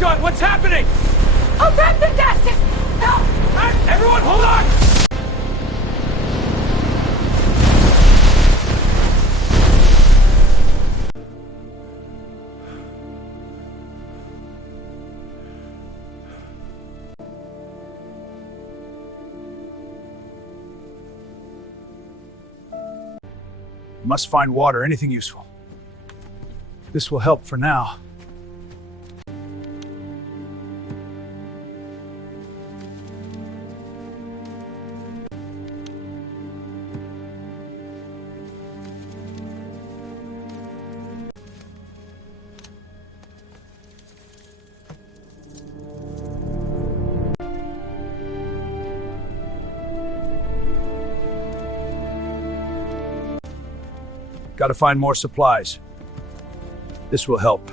God, what's happening? Open the gases! Help! Everyone, hold on! Must find water, anything useful. This will help for now. Gotta find more supplies. This will help.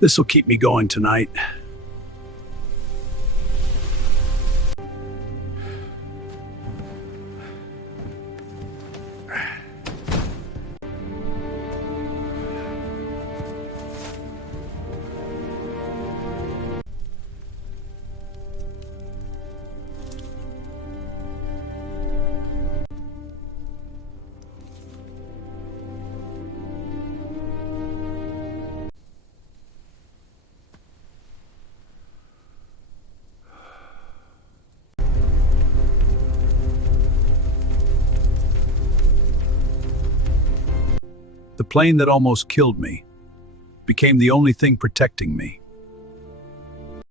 This'll keep me going tonight. The plane that almost killed me became the only thing protecting me.